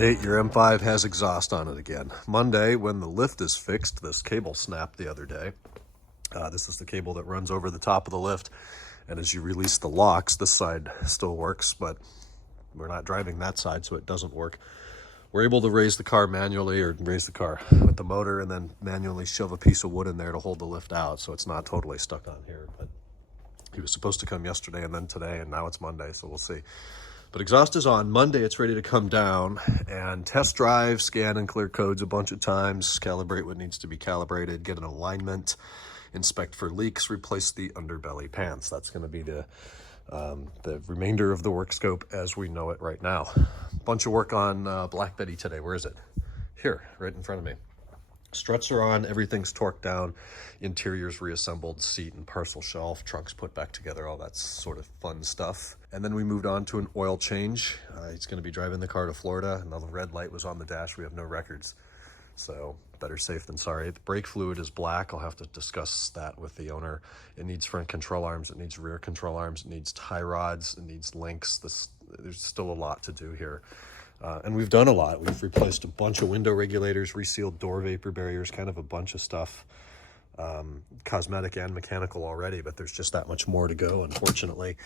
Nate, your M5 has exhaust on it again. Monday, when the lift is fixed, this cable snapped the other day. This is the cable that runs over the top of the lift, and as you release the locks, this side still works, but we're not driving that side, so it doesn't work. We're able to raise the car manually, or raise the car with the motor, and then manually shove a piece of wood in there to hold the lift out, so it's not totally stuck on here. But he was supposed to come yesterday and then today, and now it's Monday, so we'll see. But exhaust is on. Monday, it's ready to come down and test drive, scan and clear codes a bunch of times, calibrate what needs to be calibrated, get an alignment, inspect for leaks, replace the underbelly pants. That's going to be the remainder of the work scope as we know it right now. Bunch of work on Black Betty today. Where is it? Here, right in front of me. Struts are on, everything's torqued down, interior's reassembled, seat and parcel shelf, trunks put back together, all that sort of fun stuff. And then we moved on to an oil change. He's going to be driving the car to Florida, and the red light was on the dash. We have no records, so better safe than sorry. The brake fluid is black. I'll have to discuss that with the owner. It needs front control arms, it needs rear control arms, it needs tie rods, it needs links. There's still a lot to do here. And we've done a lot. We've replaced a bunch of window regulators, resealed door vapor barriers, kind of a bunch of stuff, cosmetic and mechanical already, but there's just that much more to go, unfortunately.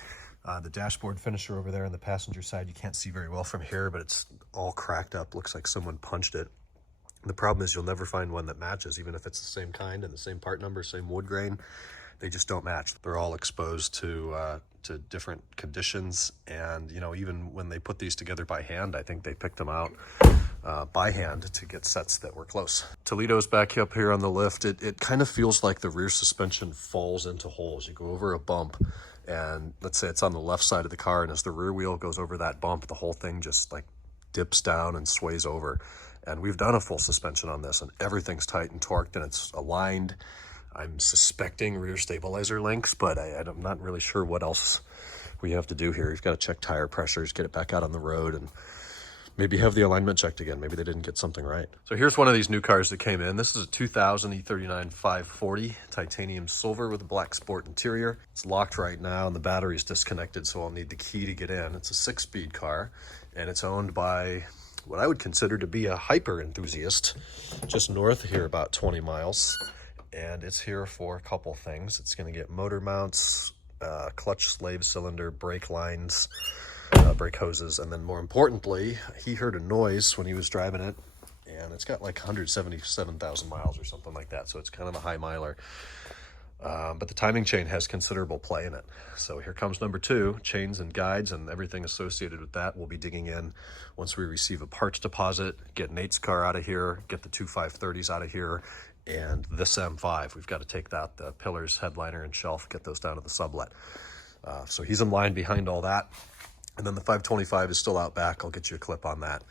The dashboard finisher over there on the passenger side, you can't see very well from here, but it's all cracked up. Looks like someone punched it. The problem is you'll never find one that matches, even if it's the same kind and the same part number, same wood grain. They just don't match. They're all exposed to different conditions, and even when they put these together by hand, I think they picked them out by hand to get sets that were close. Toledo's back up here on the lift. It kind of feels like the rear suspension falls into holes. You go over a bump, and let's say it's on the left side of the car, and as the rear wheel goes over that bump, the whole thing just like dips down and sways over. And we've done a full suspension on this, and everything's tight and torqued, and it's aligned. I'm suspecting rear stabilizer links, but I'm not really sure what else we have to do here. We've got to check tire pressures, get it back out on the road, and maybe have the alignment checked again. Maybe they didn't get something right. So here's one of these new cars that came in. This is a 2000 E39 540, titanium silver with a black sport interior. It's locked right now, and the battery's disconnected, so I'll need the key to get in. It's a 6-speed car, and it's owned by what I would consider to be a hyper enthusiast, just north of here, about 20 miles. And it's here for a couple things. It's going to get motor mounts, clutch slave cylinder, brake lines, brake hoses, and then more importantly, he heard a noise when he was driving it, and it's got like 177,000 miles or something like that, so it's kind of a high miler. But the timing chain has considerable play in it. So here comes number 2, chains and guides and everything associated with that. We'll be digging in once we receive a parts deposit, get Nate's car out of here, get the 2 530s out of here, and this M5. We've got to take that, the pillars, headliner, and shelf, get those down to the sublet. So he's in line behind all that. And then the 525 is still out back. I'll get you a clip on that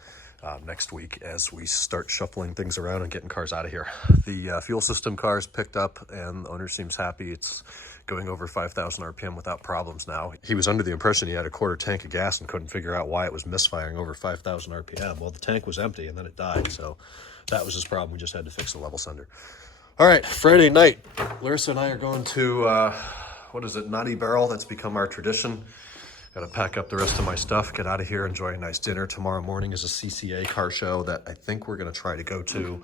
next week as we start shuffling things around and getting cars out of here. The fuel system car is picked up, and the owner seems happy. It's going over 5,000 RPM without problems now. He was under the impression he had a quarter tank of gas and couldn't figure out why it was misfiring over 5,000 RPM. Well, the tank was empty, and then it died, so that was his problem. We just had to fix the level sender. All right, Friday night, Larissa and I are going to, what is it, Naughty Barrel. That's become our tradition. Got to pack up the rest of my stuff, get out of here, enjoy a nice dinner. Tomorrow morning is a CCA car show that I think we're going to try to go to.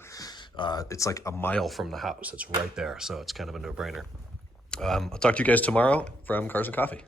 It's like a mile from the house. It's right there, so it's kind of a no-brainer. I'll talk to you guys tomorrow from Cars and Coffee.